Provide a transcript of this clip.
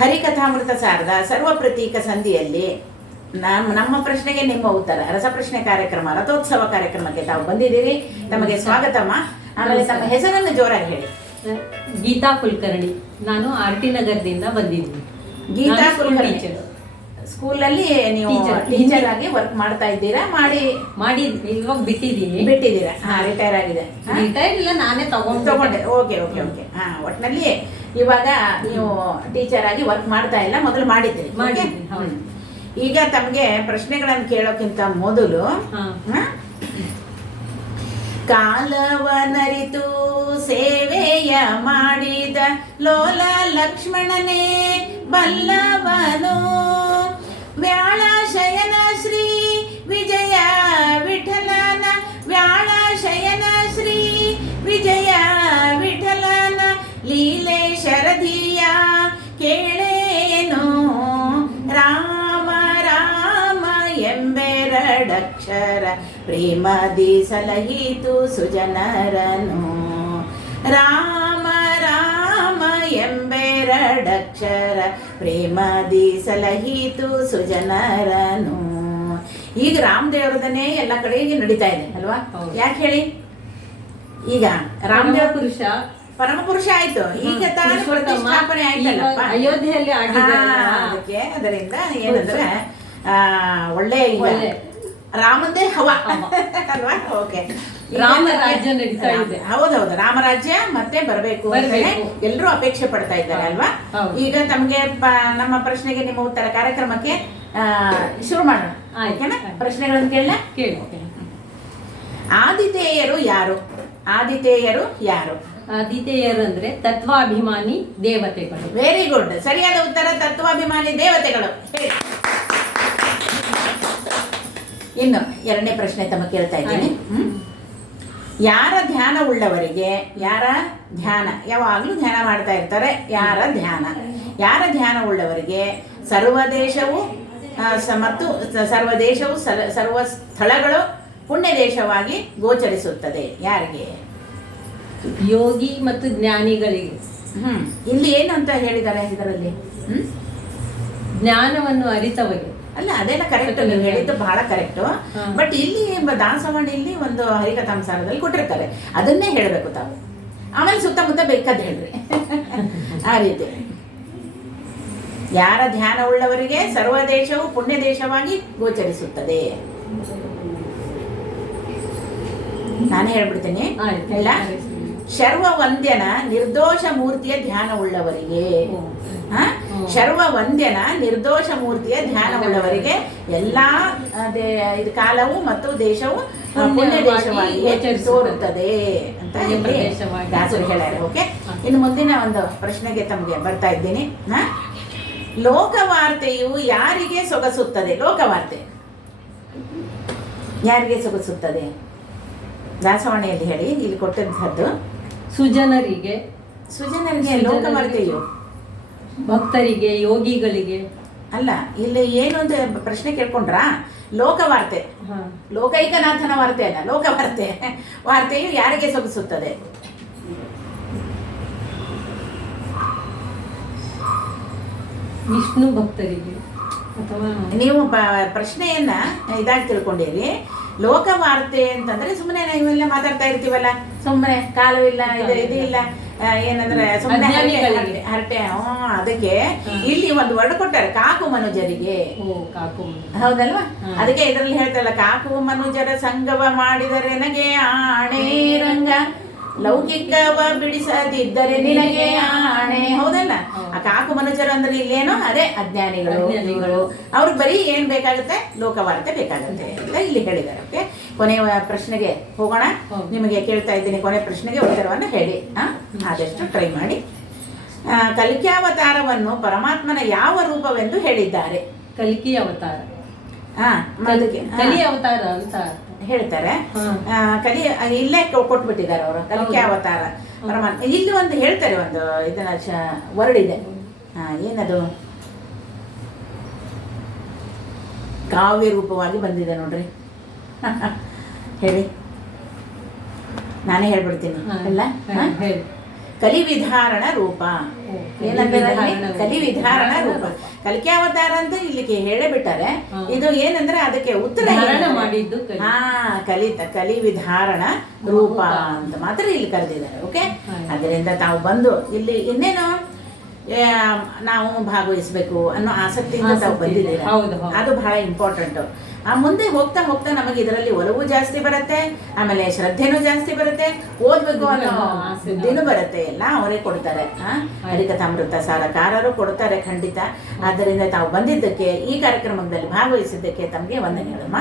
ಹರಿಕಥಾಮೃತ ಸಾರದ ಸರ್ವ ಪ್ರತೀಕ ಸಂಧಿಯಲ್ಲಿ ನಮ್ಮ ನಮ್ಮ ಪ್ರಶ್ನೆಗೆ ನಿಮ್ಮ ಉತ್ತರ ರಸಪ್ರಶ್ನೆ ಕಾರ್ಯಕ್ರಮ ರಥೋತ್ಸವ ಕಾರ್ಯಕ್ರಮಕ್ಕೆ ತಾವು ಬಂದಿದ್ದೀರಿ. ತಮಗೆ ಸ್ವಾಗತಮ್ಮ. ಆಮೇಲೆ ತಮ್ಮ ಹೆಸರನ್ನು ಜೋರಾಗಿ ಹೇಳಿ. ಗೀತಾ ಕುಲಕರ್ಣಿ. ನಾನು ಆರ್ ಟಿ ನಗರದಿಂದ ಬಂದಿದ್ದೀನಿ. ಗೀತಾ ಕುಲಕರ್ಣಿ. ಸ್ಕೂಲಲ್ಲಿ ನೀವು Teacher. ಟೀಚರ್ ಆಗಿ ವರ್ಕ್ ಮಾಡ್ತಾ ಇದ್ದೀರಾ ಮಾಡಿ ಮಾಡಿ ಇವಾಗ ಬಿಟ್ಟಿದ್ದೀನಿ ಬಿಟ್ಟಿದ್ದೀರಾ ಹಾ ರಿಟೈರ್ ಆಗಿದೆ ಹಾ? ರಿಟೈರ್ ಇಲ್ಲ ನಾನೇ ತಗೊಂಡು ತಗೊಂಡೆ ಓಕೆ ಓಕೆ ಓಕೆ ಹಾ ಒಟ್ನಲ್ಲಿ ಇವಾಗ ನೀವು ಟೀಚರ್ ಆಗಿ ವರ್ಕ್ ಮಾಡ್ತಾ ಇಲ್ಲ ಮೊದಲು ಮಾಡಿದ್ರಿ ಮಾಡಿ ಮಾಡಿದ್ವಿ, ಹೌದು. ಹ್ಮ್. ಈಗ ತಮಗೆ ಪ್ರಶ್ನೆಗಳನ್ನು ಕೇಳೋಕ್ಕಿಂತ ಮೊದಲು ಹಾ. ಹ? ಕಾಲವನರಿತು ಸೇವೆಯ ಮಾಡಿದ ಲೋಲ ಲಕ್ಷ್ಮಣನೇ ಬಲ್ಲವನು ಎಂಬೆರಡಕ್ಷರ ಪ್ರೇಮದಿ ಸಲಹಿತು ಸುಜನರನು. ರಾಮ ರಾಮ ಎಂಬೆರಡಕ್ಷರ ಪ್ರೇಮದಿ ಸಲಹಿತು ಸುಜನರನು. ಈಗ ರಾಮದೇವ್ರದನ್ನೇ ಎಲ್ಲ ಕಡೆಗೆ ನಡೀತಾ ಇದೆ ಅಲ್ವಾ. ಯಾಕೆ ಹೇಳಿ? ಈಗ ರಾಮದೇವ್ರ ರಾಮದೇವ ಪುರುಷ ಪರಮ ಪುರುಷ ಆಯ್ತು. ಈಗ ಸ್ಥಾಪನೆ ತಾನು ಪ್ರತಿಷ್ಠಾಪನೆ ಆಯ್ತಲ್ಲಪ್ಪ ಅಯೋಧ್ಯೆಯಲ್ಲಿ. ಅದಕ್ಕೆ ಅದರಿಂದ ಏನಂದ್ರೆ ಆ, ಒಳ್ಳೆ. ರಾಮಂದೇ ಹವ. ಅಲ್ವಾ? ಓಕೆ. ರಾಮ ರಾಜ್ಯ ನಡೀತಾ ಇದೆ. ಹೌದೌದು. ರಾಮರಾಜ್ಯ ಮತ್ತೆ ಬರಬೇಕು. ಎಲ್ಲರೂ ಅಪೇಕ್ಷೆ ಪಡ್ತಾ ಇದ್ದಾರೆ ಅಲ್ವಾ? ಈಗ ತಮಗೆ ನಮ್ಮ ಪ್ರಶ್ನೆಗೆ ನಿಮ್ಮ ಉತ್ತರ ಕಾರ್ಯಕ್ರಮಕ್ಕೆ ಶುರು ಮಾಡೋಣ. ಓಕೆನಾ? ಪ್ರಶ್ನೆಗಳನ್ನು ಕೇಳಲ್ಲ ಕೇಳಿ. ಆದಿತೇಯರು ಯಾರು? ಆದಿತೇಯರು ಯಾರು? ಆದಿತೇಯರು ಅಂದ್ರೆ ತತ್ವಾಭಿಮಾನಿ ದೇವತೆಗಳು. ವೆರಿ ಗುಡ್ ಸರಿಯಾದ ಉತ್ತರ ತತ್ವಾಭಿಮಾನಿ ದೇವತೆಗಳು. ಹೇಳಿ. ಇನ್ನು ಎರಡನೇ ಪ್ರಶ್ನೆ ತಮ್ಮ ಕೇಳ್ತಾ ಇದ್ದೀನಿ? ಯಾರ ಧ್ಯಾನ ಉಳ್ಳವರಿಗೆ ಯಾರ ಧ್ಯಾನ ಯಾವಾಗಲೂ ಧ್ಯಾನ ಮಾಡ್ತಾ ಇರ್ತಾರೆ ಯಾರ ಧ್ಯಾನ? ಯಾರ ಧ್ಯಾನ ಉಳ್ಳವರಿಗೆ ಸರ್ವ ದೇಶವು ಆ, ಸ- ಮತ್ತು ಸ- ಸರ್ವ ದೇಶವು ಸರ್ವ ಸ್ಥಳಗಳು ಪುಣ್ಯ ದೇಶವಾಗಿ ಗೋಚರಿಸುತ್ತದೆ. ಯಾರಿಗೆ? ಯೋಗಿ ಮತ್ತು ಜ್ಞಾನಿಗಳಿಗೆ. ಹ್ಮ್. ಇಲ್ಲಿ ಏನು ಅಂತ ಹೇಳಿದ್ದಾರೆ ಇದರಲ್ಲಿ? ಹ್ಮ್. ಜ್ಞಾನವನ್ನು ಅರಿತವರಿಗೆ. ಅಲ್ಲ ಅದೆಲ್ಲ ಕರೆಕ್ಟ್ ನೀವು ಹೇಳಿದ್ದು ಬಹಳ ಕರೆಕ್ಟ್ ಬಟ್ ಇಲ್ಲಿ ದಾಸವಾಣಿಯಲ್ಲಿ ಒಂದು ಹರಿಕಥಾಂಸಾರದಲ್ಲಿ ಕೊಟ್ಟಿರ್ತಾರೆ. ಅದನ್ನೇ ಹೇಳಬೇಕು ತಾವು. ಆಮೇಲೆ ಸುತ್ತಮುತ್ತ ಬೇಕಾದ್ ಹೇಳ್ರಿ. ಆ ರೀತಿ. ಯಾರ ಧ್ಯಾನ ಉಳ್ಳವರಿಗೆ ಸರ್ವ ದೇಶವು ಪುಣ್ಯ ದೇಶವಾಗಿ ಗೋಚರಿಸುತ್ತದೆ ನಾನೇ ಹೇಳ್ಬಿಡ್ತೀನಿ ಶರ್ವ ವಂದ್ಯನ ನಿರ್ದೋಷ ಮೂರ್ತಿಯ ಧ್ಯಾನ ಉಳ್ಳವರಿಗೆ? ಶರ್ವ ವಂದ್ಯನ ನಿರ್ದೋಷ ಮೂರ್ತಿಯ ಧ್ಯಾನ ಉಳ್ಳವರಿಗೆ ಎಲ್ಲಾ ಇದು ಕಾಲವು ಮತ್ತು ದೇಶವು ಪುಣ್ಯ ದೇಶವಾಗಿ ತೋರುತ್ತದೆ ಅಂತ ಹೇಳಿ. ದಾಸರು ಹೇಳ್ಯಾರ. ಓಕೆ ಇನ್ನು ಮುಂದಿನ ಒಂದು ಪ್ರಶ್ನೆಗೆ ತಮಗೆ ಬರ್ತಾ ಇದ್ದೀನಿ. ಹಾ? ಲೋಕವಾರ್ತೆಯು ಯಾರಿಗೆ ಸೊಗಸುತ್ತದೆ? ಲೋಕವಾರ್ತೆ. ಯಾರಿಗೆ ಸೊಗಸುತ್ತದೆ? ದಾಸವಾಣಿಯಲ್ಲಿ ಹೇಳಿ ಇಲ್ಲಿ ಕೊಟ್ಟಂತಹದ್ದು. ಸುಜನರಿಗೆ ಸುಜನರಿಗೆ ಲೋಕ ಲೋಕವಾರ್ತೆಯು ಭಕ್ತರಿಗೆ ಯೋಗಿಗಳಿಗೆ. ಅಲ್ಲ ಇಲ್ಲಿ ಏನು ಅಂತ ಪ್ರಶ್ನೆ ಕೇಳ್ಕೊಂಡ್ರಾ? ಲೋಕವಾರ್ತೆ. ಲೋಕೈಕನಾಥನ ವಾರ್ತೆ ಅಲ್ಲ ಲೋಕವಾರ್ತೆ ವಾರ್ತೆಯು ಯಾರಿಗೆ ಸೊಗಿಸುತ್ತದೆ? ವಿಷ್ಣು ಭಕ್ತರಿಗೆ. ಅಥವಾ ನೀವು ಪ್ರಶ್ನೆಯನ್ನ ಇದಾಗಿ ತಿಳ್ಕೊಂಡಿರಿ. ಲೋಕವಾರ್ತೆ ಅಂತಂದ್ರೆ ಸುಮ್ಮನೆ ಇವೆಲ್ಲ ಮಾತಾಡ್ತಾ ಇರ್ತೀವಲ್ಲ ಸುಮ್ಮನೆ ಕಾಲು ಇಲ್ಲ ಇದು ಇದು ಇಲ್ಲ ಏನಂದ್ರೆ ಸುಮ್ಮನೆ ಹರಟೆ. ಅದಕ್ಕೆ ಇಲ್ಲಿ ಒಂದು ವರ್ಡ್ ಕೊಟ್ಟಾರೆ ಕಾಕು ಮನುಜರಿಗೆ. ಹೌದಲ್ವಾ? ಅದಕ್ಕೆ ಇದರಲ್ಲಿ ಹೇಳ್ತಲ್ಲ ಕಾಕು ಮನುಜರ ಸಂಗವ ಮಾಡಿದರೆ ನನಗೆ ಆಣೆ ರಂಗ ಲೌಕಿಕವ ಬಿಡಿಸದಿದ್ದರೆ ನಿನಗೆ ಆಣೆ ಹೌದಲ್ಲ? ಆ ಕಾಕು ಮನುಜರು ಅಂದ್ರೆ ಇಲ್ಲೇನೋ ಅದೇ ಅಜ್ಞಾನಿಗಳು. ಅವ್ರಿಗೆ ಬರೀ ಏನ್ ಬೇಕಾಗುತ್ತೆ? ಲೋಕವಾರ್ತೆ ಬೇಕಾಗುತ್ತೆ ಅಂತ ಇಲ್ಲಿ ಹೇಳಿದ್ದಾರೆ ಓಕೆ ಕೊನೆಯ ಪ್ರಶ್ನೆಗೆ ಹೋಗೋಣ. ನಿಮಗೆ ಕೇಳ್ತಾ ಇದ್ದೀನಿ ಕೊನೆ ಪ್ರಶ್ನೆಗೆ ಉತ್ತರವನ್ನು ಹೇಳಿ? ಆದಷ್ಟು ಟ್ರೈ ಮಾಡಿ. ಆ, ಕಲ್ಕ್ಯಾವತಾರವನ್ನು ಪರಮಾತ್ಮನ ಯಾವ ರೂಪವೆಂದು ಹೇಳಿದ್ದಾರೆ? ಕಲ್ಕಿ ಅವತಾರ ಕಲಿ ಅವತಾರ ಅಂತ. ಹೇಳ್ತಾರೆ. ಕಲಿ ಇಲ್ಲೇ ಕೊಟ್ಬಿಟ್ಟಿದ್ದಾರೆ ಅವರು. ಕಲಿಕೆ. ಅವತಾರ. ಪರಮಾತ್ಮ ಇಲ್ಲಿ ಒಂದು ಹೇಳ್ತಾರೆ ಒಂದು ಇದನ್ನ ವರ್ಡ್ ಇದೆ. ಏನದು? ಕಾವ್ಯ ರೂಪವಾಗಿ ಬಂದಿದೆ ನೋಡ್ರಿ. ಹೇಳಿ. ನಾನೇ ಹೇಳ್ಬಿಡ್ತೀನಿ. ಎಲ್ಲ ಹಾ, ಹೇಳಿ. ಕಲಿವಿಧಾರಣ ರೂಪ. ಏನಂದ್ರೆ ಕಲಿವಿಧಾರಣ ರೂಪ. ಕಲಿಕಾವತಾರ ಅಂತ ಇಲ್ಲಿಗೆ ಹೇಳೇ ಬಿಟ್ಟಾರೆ ಇದು ಏನಂದ್ರೆ ಅದಕ್ಕೆ ಉತ್ತರ ಮಾಡಿದ್ದು. ಹಾ ಕಲಿತ ಕಲಿವಿಧಾರಣ ರೂಪ ಅಂತ ಮಾತ್ರ ಇಲ್ಲಿ ಕರೆದಿದ್ದಾರೆ ಓಕೆ? ಅದರಿಂದ ತಾವು ಬಂದು ಇಲ್ಲಿ ಇನ್ನೇನು? ನಾವು ಭಾಗವಹಿಸಬೇಕು ಅನ್ನೋ ಆಸಕ್ತಿಯಿಂದ ತಾವು ಆಸಕ್ತಿ ಬಂದಿದ್ದೀರಾ. ಅದು ಬಹಳ ಇಂಪಾರ್ಟೆಂಟ್ ಆ ಮುಂದೆ ಹೋಗ್ತಾ ಹೋಗ್ತಾ ನಮಗೆ ಇದರಲ್ಲಿ ಒಲವು ಜಾಸ್ತಿ ಬರುತ್ತೆ ಆಮೇಲೆ ಶ್ರದ್ಧೆನೂ ಜಾಸ್ತಿ ಬರುತ್ತೆ ಓದ್ಬೇಕು ಅನ್ನೋ ಸುದ್ದಿನೂ ಬರುತ್ತೆ. ಎಲ್ಲ ಅವರೇ ಕೊಡ್ತಾರೆ. ಹರಿಕಥಾಮೃತ ಸಾರಕಾರರು ಕೊಡ್ತಾರೆ ಖಂಡಿತ. ಆದ್ದರಿಂದ ತಾವು ಬಂದಿದ್ದಕ್ಕೆ ಈ ಕಾರ್ಯಕ್ರಮದಲ್ಲಿ ಭಾಗವಹಿಸಿದ್ದಕ್ಕೆ ತಮಗೆ ವಂದನೆಗಳಮ್ಮ